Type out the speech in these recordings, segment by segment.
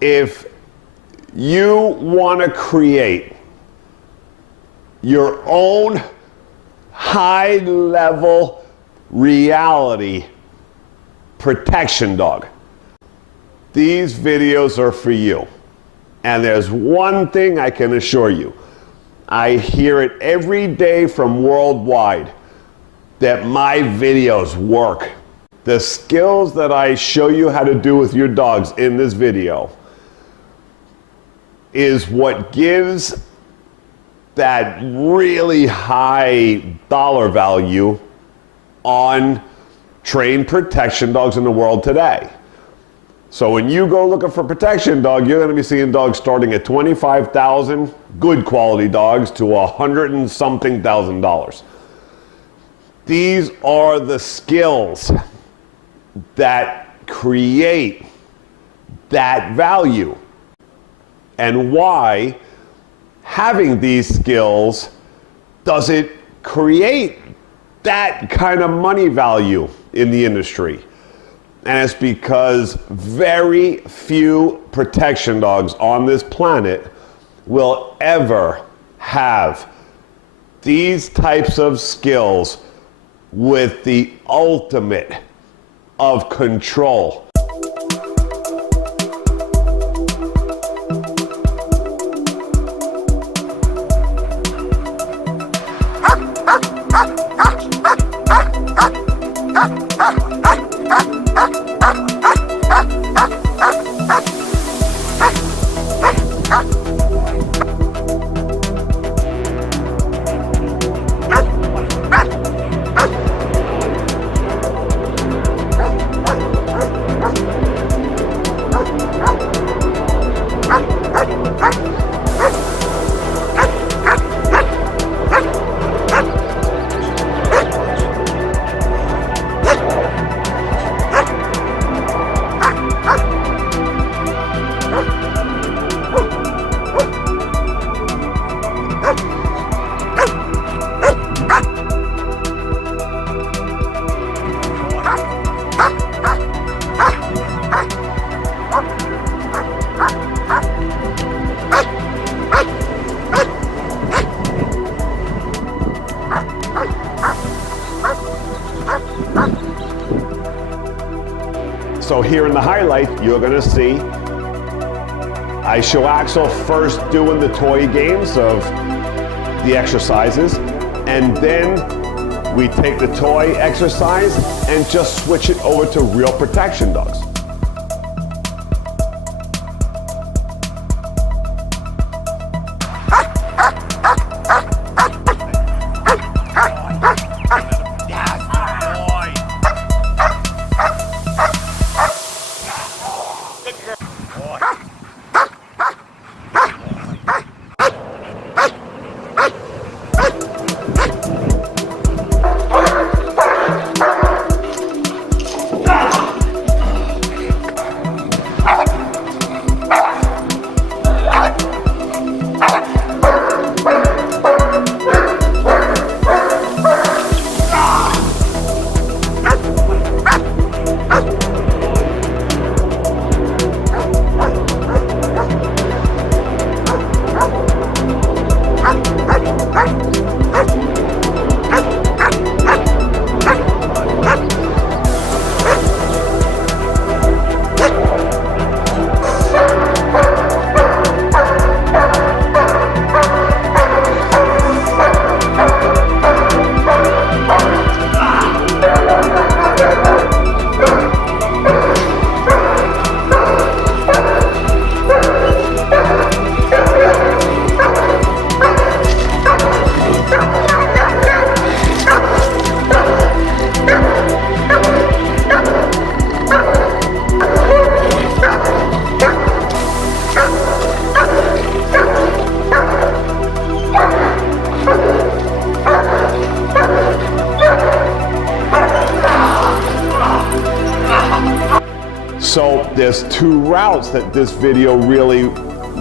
If you want to create your own high-level reality protection dog, these videos are for you. And there's one thing I can assure you. I hear it every day from worldwide that my videos work. The skills that I show you how to do with your dogs in this video is what gives that really high dollar value on trained protection dogs in the world today. So when you go looking for protection dog, you're going to be seeing dogs starting at $25,000, good quality dogs, to $100 and something thousand. These are the skills that create that value, and why having these skills doesn't create that kind of money value in the industry. And it's because very few protection dogs on this planet will ever have these types of skills with the ultimate of control. So here in the highlight, you're gonna see I show Axel first doing the toy games of the exercises, and then we take the toy exercise and just switch it over to real protection dogs. So there's two routes that this video really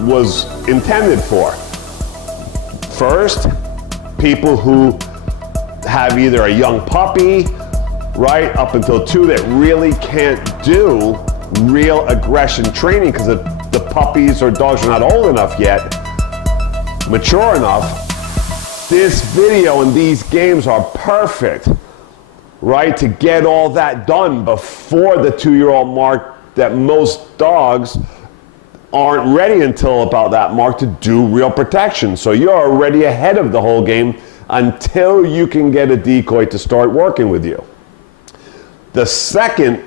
was intended for. First, people who have either a young puppy, right, up until 2, that really can't do real aggression training because of the puppies or dogs are not old enough yet, mature enough, this video and these games are perfect, right, to get all that done before the 2-year-old mark, that most dogs aren't ready until about that mark to do real protection. So you're already ahead of the whole game until you can get a decoy to start working with you. The second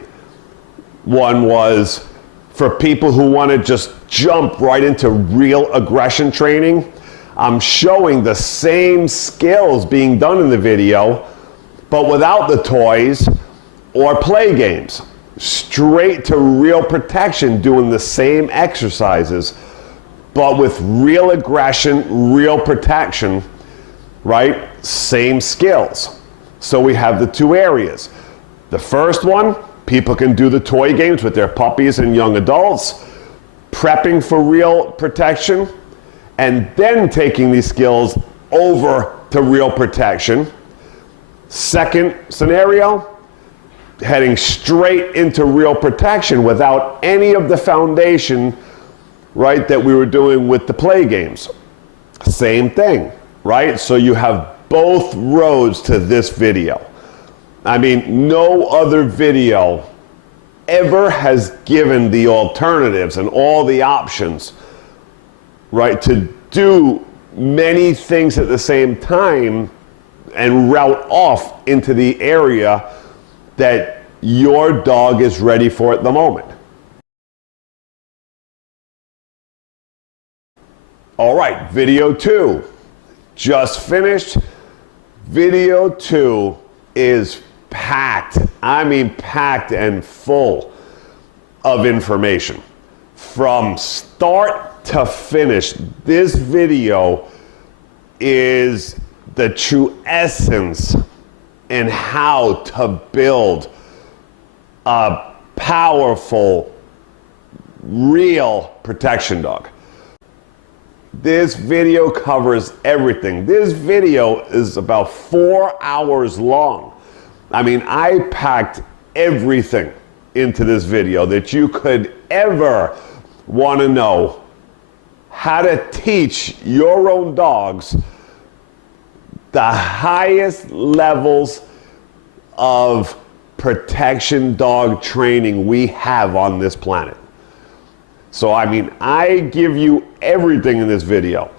one was for people who want to just jump right into real aggression training. I'm showing the same skills being done in the video, but without the toys or play games. Straight to real protection, doing the same exercises, but with real aggression, real protection, right? Same skills. So we have the two areas. The first one, people can do the toy games with their puppies and young adults, prepping for real protection, and then taking these skills over to real protection. Second scenario, heading straight into real protection without any of the foundation, right, that we were doing with the play games. Same thing, right? So you have both roads to this video. I mean, no other video ever has given the alternatives and all the options, right, to do many things at the same time and route off into the area that your dog is ready for at the moment. All right, video 2, just finished. Video 2 is packed, I mean packed and full of information. From start to finish, this video is the true essence in how to build a powerful, real protection dog. This video covers everything. This video is about 4 hours long. I mean, I packed everything into this video that you could ever want to know how to teach your own dogs the highest levels of protection dog training we have on this planet. So, I mean, I give you everything in this video.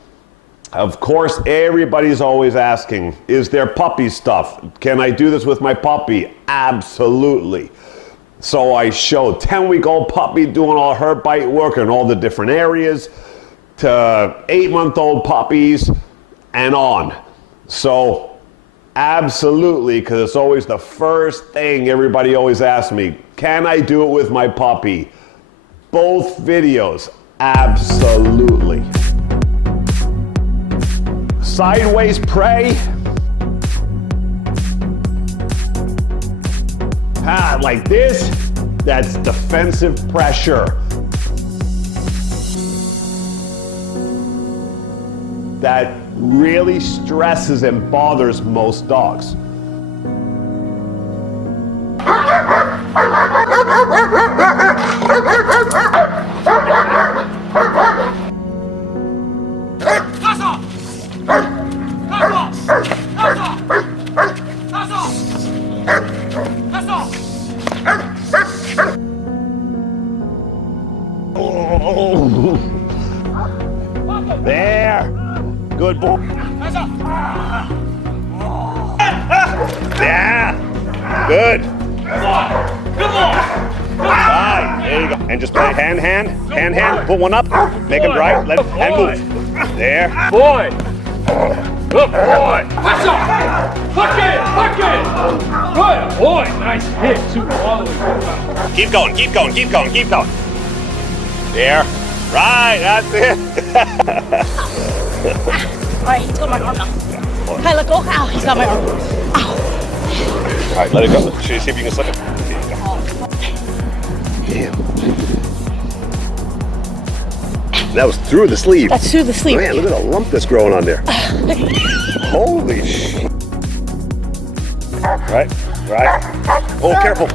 Of course, everybody's always asking, is there puppy stuff? Can I do this with my puppy? Absolutely. So I show 10-week-old puppy doing all her bite work in all the different areas, to 8-month-old puppies and on. So absolutely, because it's always the first thing everybody always asks me, can I do it with my puppy? Both videos, absolutely. Sideways prey. Like this, that's defensive pressure. That really stresses and bothers most dogs. There. Good boy. Yeah. Good. Good boy. Right. There you go. And just play hand. Put one up. Make him dry. Let him and move. There. Boy. Good boy. Watch out. Hook it. Good boy. Nice hit. Super all the way. Keep going. There. Right. That's it. All right, he's got my arm now. Can I let go? Ow, he's got my arm. Ow. All right, let it go. See if you can slip it. Damn. That was through the sleeve. That's through the sleeve. Man, look at the lump that's growing on there. Holy shit. Right. Oh, careful.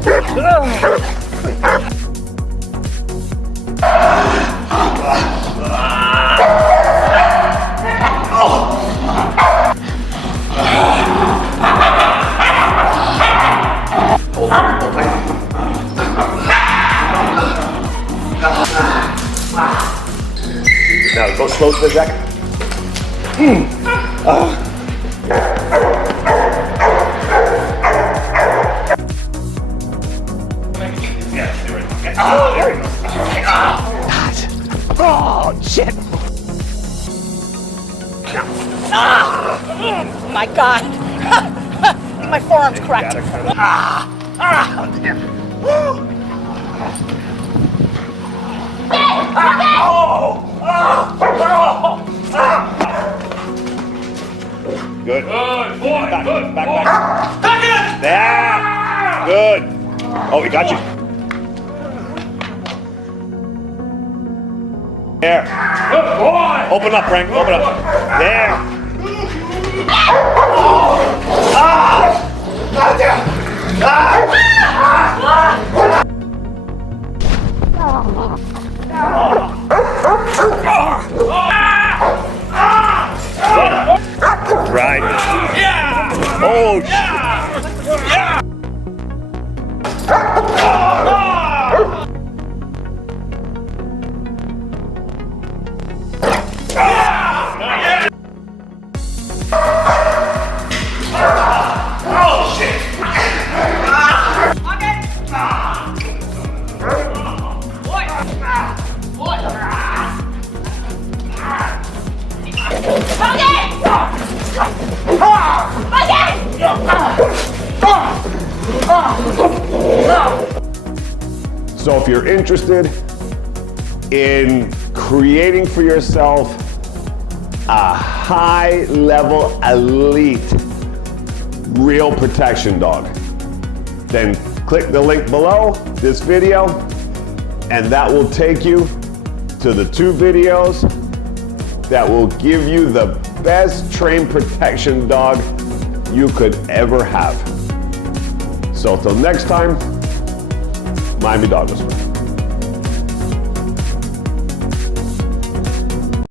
Now go slow to the deck. Oh, shit. Oh my God. My forearm's cracked. Good. Good boy. Good Back, boy. back. There. Good. Oh, we got you. There. Good boy. Open up, Frank. Open up. There. Right. Yeah. Oh, So if you're interested in creating for yourself a high-level elite real protection dog, then click the link below this video and that will take you to the 2 videos that will give you the best trained protection dog you could ever have. So till next time, Miami Dog Whisperer.